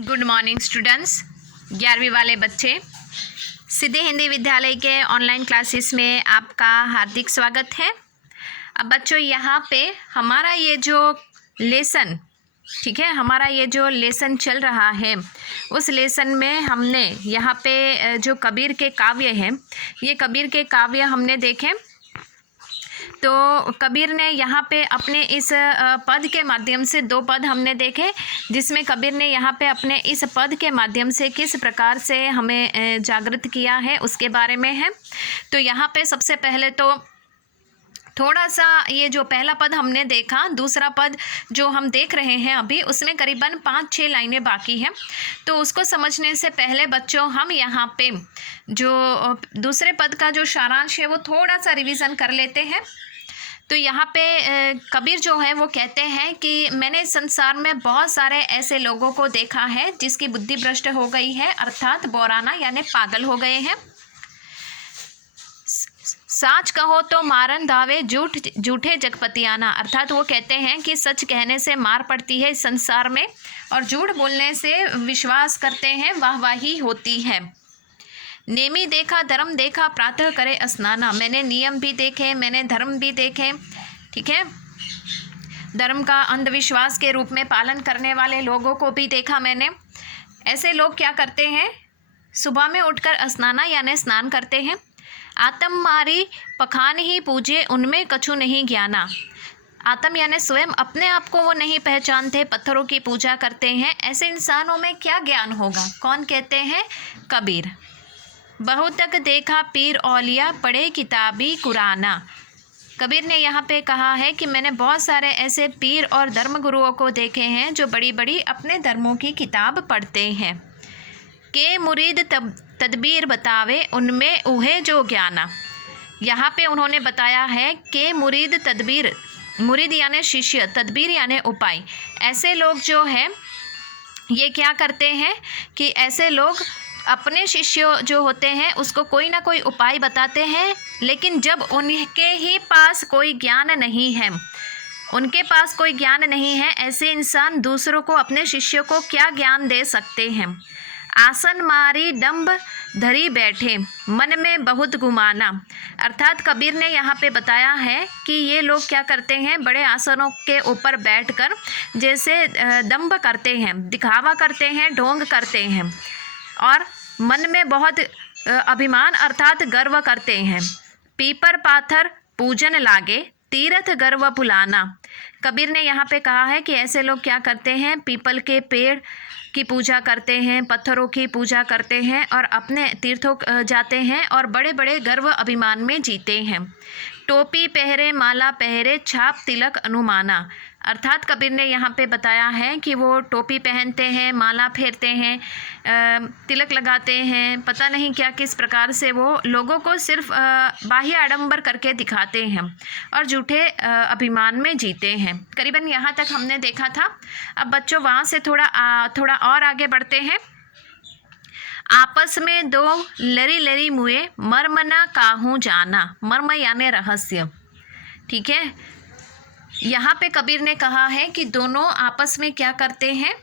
Good morning students. 11वीं वाले बच्चे, सिद्धि हिंदी विद्यालय के ऑनलाइन क्लासेस में आपका हार्दिक स्वागत है। अब बच्चों, यहाँ पे हमारा ये जो लेसन, ठीक है, हमारा ये जो लेसन चल रहा है, उस लेसन में हमने यहाँ पे जो कबीर के काव्य हैं, ये कबीर के काव्य हमने देखे। तो कबीर ने यहाँ पे अपने इस पद के माध्यम से 2 पद हमने देखे, जिसमें कबीर ने यहाँ पे अपने इस पद के माध्यम से किस प्रकार से हमें जागृत किया है उसके बारे में है। तो यहाँ पे सबसे पहले तो थोड़ा सा ये जो पहला पद हमने देखा, दूसरा पद जो हम देख रहे हैं अभी, उसमें करीबन 5-6 लाइनें बाकी हैं। तो उसको समझने से पहले बच्चों, हम यहाँ पे जो दूसरे पद का जो सारांश है वो थोड़ा सा रिवीजन कर लेते हैं। तो यहाँ पे कबीर जो है वो कहते हैं कि मैंने संसार में बहुत सारे ऐसे लोगों को देखा है जिसकी बुद्धि भ्रष्ट हो गई है, अर्थात बोराना यानी पागल हो गए हैं। साच कहो तो मारन धावे झूठे जगपतियाना, अर्थात वो कहते हैं कि सच कहने से मार पड़ती है इस संसार में, और झूठ बोलने से विश्वास करते हैं वाहवाही होती है। नेमी देखा धर्म देखा प्रातः करे स्नाना, मैंने नियम भी देखे, मैंने धर्म भी देखे, ठीक है, धर्म का अंधविश्वास के रूप में पालन करने वाले लोगों को भी देखा मैंने। ऐसे लोग क्या करते हैं, सुबह में उठकर स्नाना यानी स्नान करते हैं। आत्म मारी पखान ही पूजे उनमें कछु नहीं ज्ञाना, आत्म यानी स्वयं अपने आप को वो नहीं पहचानते, पत्थरों की पूजा करते हैं। ऐसे इंसानों में क्या ज्ञान होगा? कौन कहते हैं? कबीर। बहुत तक देखा पीर औलिया पढ़े किताबी कुराना, कबीर ने यहाँ पे कहा है कि मैंने बहुत सारे ऐसे पीर और धर्मगुरुओं को देखे हैं जो बड़ी बड़ी अपने धर्मों की किताब पढ़ते हैं। के मुरीद तदबीर बतावे उनमें उहे जो ज्ञाना, यहाँ पे उन्होंने बताया है कि मुरीद तदबीर, मुरीद यानी शिष्य, तदबीर यानी उपाय। ऐसे लोग जो हैं ये क्या करते हैं कि ऐसे लोग अपने शिष्य जो होते हैं उसको कोई ना कोई उपाय बताते हैं, लेकिन जब उनके ही पास कोई ज्ञान नहीं है, उनके पास कोई ज्ञान नहीं है, ऐसे इंसान दूसरों को, अपने शिष्य को क्या ज्ञान दे सकते हैं। आसन मारी डंब धरी बैठे मन में बहुत गुमाना, अर्थात कबीर ने यहाँ पे बताया है कि ये लोग क्या करते हैं, बड़े आसनों के ऊपर बैठकर जैसे दंभ करते हैं, दिखावा करते हैं, ढोंग करते हैं, और मन में बहुत अभिमान अर्थात गर्व करते हैं। पीपर पाथर पूजन लागे तीर्थ गर्व भुलाना, कबीर ने यहाँ पे कहा है कि ऐसे लोग क्या करते हैं, पीपल के पेड़ की पूजा करते हैं, पत्थरों की पूजा करते हैं, और अपने तीर्थों जाते हैं और बड़े बड़े गर्व अभिमान में जीते हैं। टोपी पहरे माला पहरे छाप तिलक अनुमाना, अर्थात कबीर ने यहाँ पे बताया है कि वो टोपी पहनते हैं, माला फेरते हैं, तिलक लगाते हैं, पता नहीं क्या किस प्रकार से वो लोगों को सिर्फ बाह्य आडंबर करके दिखाते हैं और झूठे अभिमान में जीते हैं। करीबन यहाँ तक हमने देखा था। अब बच्चों वहाँ से थोड़ा और आगे बढ़ते हैं। आपस में दो लरी लरी मुए मर्म न काहू जाना, मर्म यानी रहस्य, ठीक है। यहाँ पे कबीर ने कहा है कि दोनों आपस में क्या करते हैं,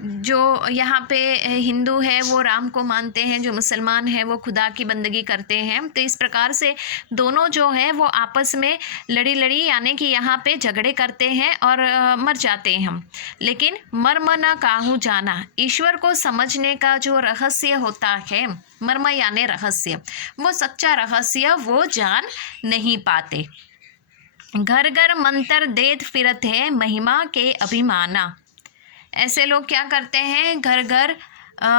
जो यहाँ पे हिंदू है वो राम को मानते हैं, जो मुसलमान है वो खुदा की बंदगी करते हैं। तो इस प्रकार से दोनों जो है वो आपस में लड़ी लड़ी यानी कि यहाँ पे झगड़े करते हैं और मर जाते हैं। लेकिन मर्म न काहू जाना, ईश्वर को समझने का जो रहस्य होता है, मर्म यानी रहस्य, वो सच्चा रहस्य वो जान नहीं पाते। घर घर मंत्र देत फिरत है महिमा के अभिमाना, ऐसे लोग क्या करते हैं, घर घर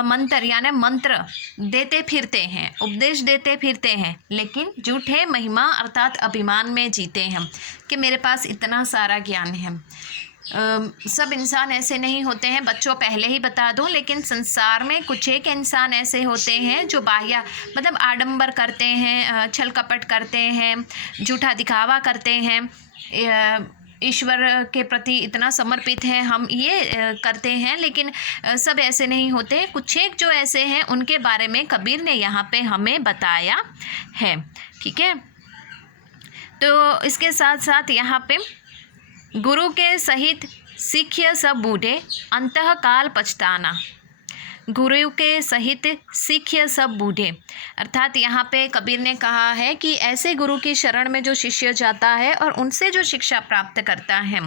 मंत्र यानी मंत्र देते फिरते हैं, उपदेश देते फिरते हैं, लेकिन झूठे महिमा अर्थात अभिमान में जीते हैं कि मेरे पास इतना सारा ज्ञान है। सब इंसान ऐसे नहीं होते हैं बच्चों, पहले ही बता दूं, लेकिन संसार में कुछ एक इंसान ऐसे होते हैं जो बाह्य मतलब आडंबर करते हैं, छल कपट करते हैं, झूठा दिखावा करते हैं, ईश्वर के प्रति इतना समर्पित हैं, हम ये करते हैं, लेकिन सब ऐसे नहीं होते। कुछ एक जो ऐसे हैं उनके बारे में कबीर ने यहाँ पे हमें बताया है, ठीक है। तो इसके साथ साथ यहाँ पे गुरु के सहित सीख्य सब बूढ़े अंतःकाल पछताना। गुरु के सहित सीख्य सब बूढ़े, अर्थात यहाँ पे कबीर ने कहा है कि ऐसे गुरु की शरण में जो शिष्य जाता है और उनसे जो शिक्षा प्राप्त करता है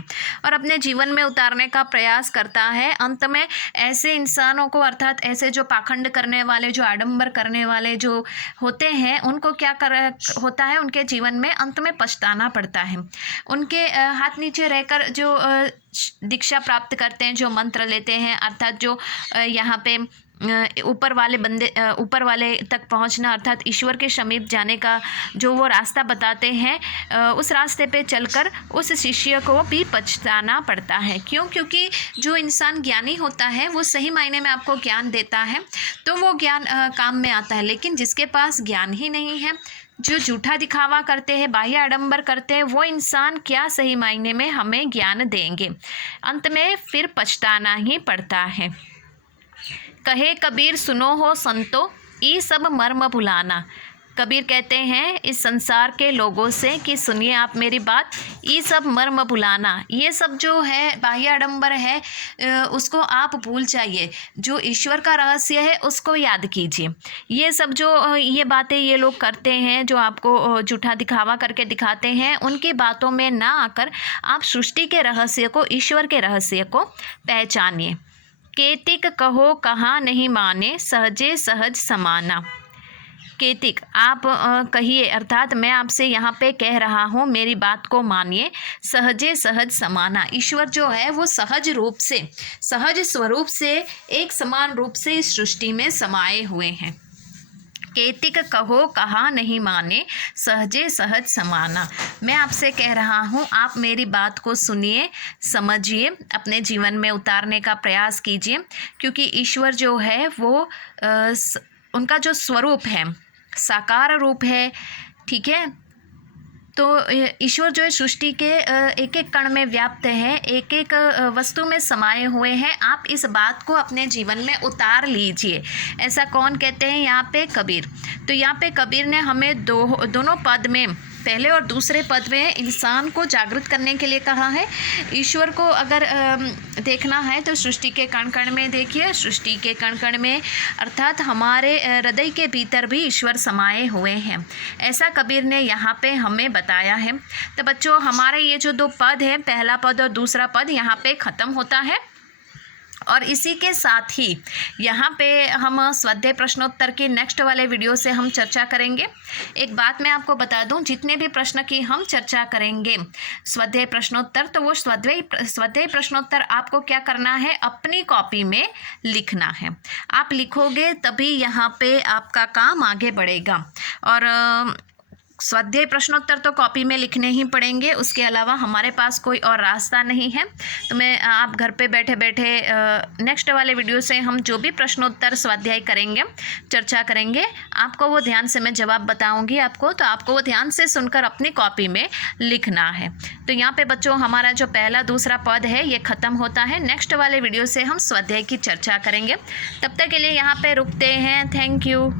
और अपने जीवन में उतारने का प्रयास करता है, अंत में ऐसे इंसानों को, अर्थात ऐसे जो पाखंड करने वाले, जो आडंबर करने वाले जो होते हैं, उनको क्या होता है, उनके जीवन में अंत में पछताना पड़ता है। उनके हाथ नीचे रहकर जो दीक्षा प्राप्त करते हैं, जो मंत्र लेते हैं, अर्थात जो यहाँ पे ऊपर वाले तक पहुंचना, अर्थात ईश्वर के समीप जाने का जो वो रास्ता बताते हैं, उस रास्ते पे चलकर उस शिष्य को भी पछताना पड़ता है। क्यों? क्योंकि जो इंसान ज्ञानी होता है वो सही मायने में आपको ज्ञान देता है तो वो ज्ञान काम में आता है, लेकिन जिसके पास ज्ञान ही नहीं है, जो झूठा दिखावा करते हैं, बाह्य आडंबर करते हैं, वो इंसान क्या सही मायने में हमें ज्ञान देंगे? अंत में फिर पछताना ही पड़ता है। कहे कबीर सुनो हो संतो, ई सब मर्म भुलाना। कबीर कहते हैं इस संसार के लोगों से कि सुनिए आप मेरी बात, ये सब मर्म भुलाना, ये सब जो है बाह्य आडंबर है उसको आप भूल जाइए, जो ईश्वर का रहस्य है उसको याद कीजिए। ये सब जो ये बातें ये लोग करते हैं, जो आपको झूठा दिखावा करके दिखाते हैं, उनकी बातों में ना आकर आप सृष्टि के रहस्य को, ईश्वर के रहस्य को पहचानिए। केतिक कहो कहाँ नहीं माने, सहजे सहज समाना। केतिक आप कहिए, अर्थात मैं आपसे यहाँ पे कह रहा हूँ, मेरी बात को मानिए। सहजे सहज समाना, ईश्वर जो है वो सहज रूप से, सहज स्वरूप से, एक समान रूप से इस सृष्टि में समाये हुए हैं। केतिक कहो कहा नहीं माने, सहजे सहज समाना। मैं आपसे कह रहा हूँ, आप मेरी बात को सुनिए, समझिए, अपने जीवन में उतारने का प्रयास कीजिए, क्योंकि ईश्वर जो है वो उनका जो स्वरूप है साकार रूप है, ठीक है। तो ईश्वर जो है सृष्टि के एक एक कण में व्याप्त है, एक एक वस्तु में समाये हुए हैं। आप इस बात को अपने जीवन में उतार लीजिए। ऐसा कौन कहते हैं? यहाँ पे कबीर। तो यहाँ पे कबीर ने हमें दोनों पद में, पहले और दूसरे पद में इंसान को जागृत करने के लिए कहा है। ईश्वर को अगर देखना है तो सृष्टि के कण कण में देखिए, सृष्टि के कण कण में, अर्थात हमारे हृदय के भीतर भी ईश्वर समाये हुए हैं। ऐसा कबीर ने यहाँ पे हमें बताया है। तो बच्चों, हमारे ये जो दो पद हैं, पहला पद और दूसरा पद, यहाँ पे ख़त्म होता है। और इसी के साथ ही यहाँ पे हम स्वाध्याय प्रश्नोत्तर के नेक्स्ट वाले वीडियो से हम चर्चा करेंगे। एक बात मैं आपको बता दूं, जितने भी प्रश्न की हम चर्चा करेंगे स्वाध्याय प्रश्नोत्तर, तो वो स्वाध्याय प्रश्नोत्तर आपको क्या करना है? अपनी कॉपी में लिखना है। आप लिखोगे तभी यहाँ पे आपका काम आगे बढ़ेगा। और स्वाध्याय प्रश्नोत्तर तो कॉपी में लिखने ही पड़ेंगे, उसके अलावा हमारे पास कोई और रास्ता नहीं है। तो मैं आप घर पे बैठे बैठे नेक्स्ट वाले वीडियो से हम जो भी प्रश्नोत्तर स्वाध्याय करेंगे, चर्चा करेंगे, आपको वो ध्यान से मैं जवाब बताऊंगी आपको, तो आपको वो ध्यान से सुनकर अपनी कॉपी में लिखना है। तो यहाँ पे बच्चों, हमारा जो पहला दूसरा पद है ये ख़त्म होता है। नेक्स्ट वाले वीडियो से हम स्वाध्याय की चर्चा करेंगे। तब तक के लिए यहाँ पर रुकते हैं। Thank you.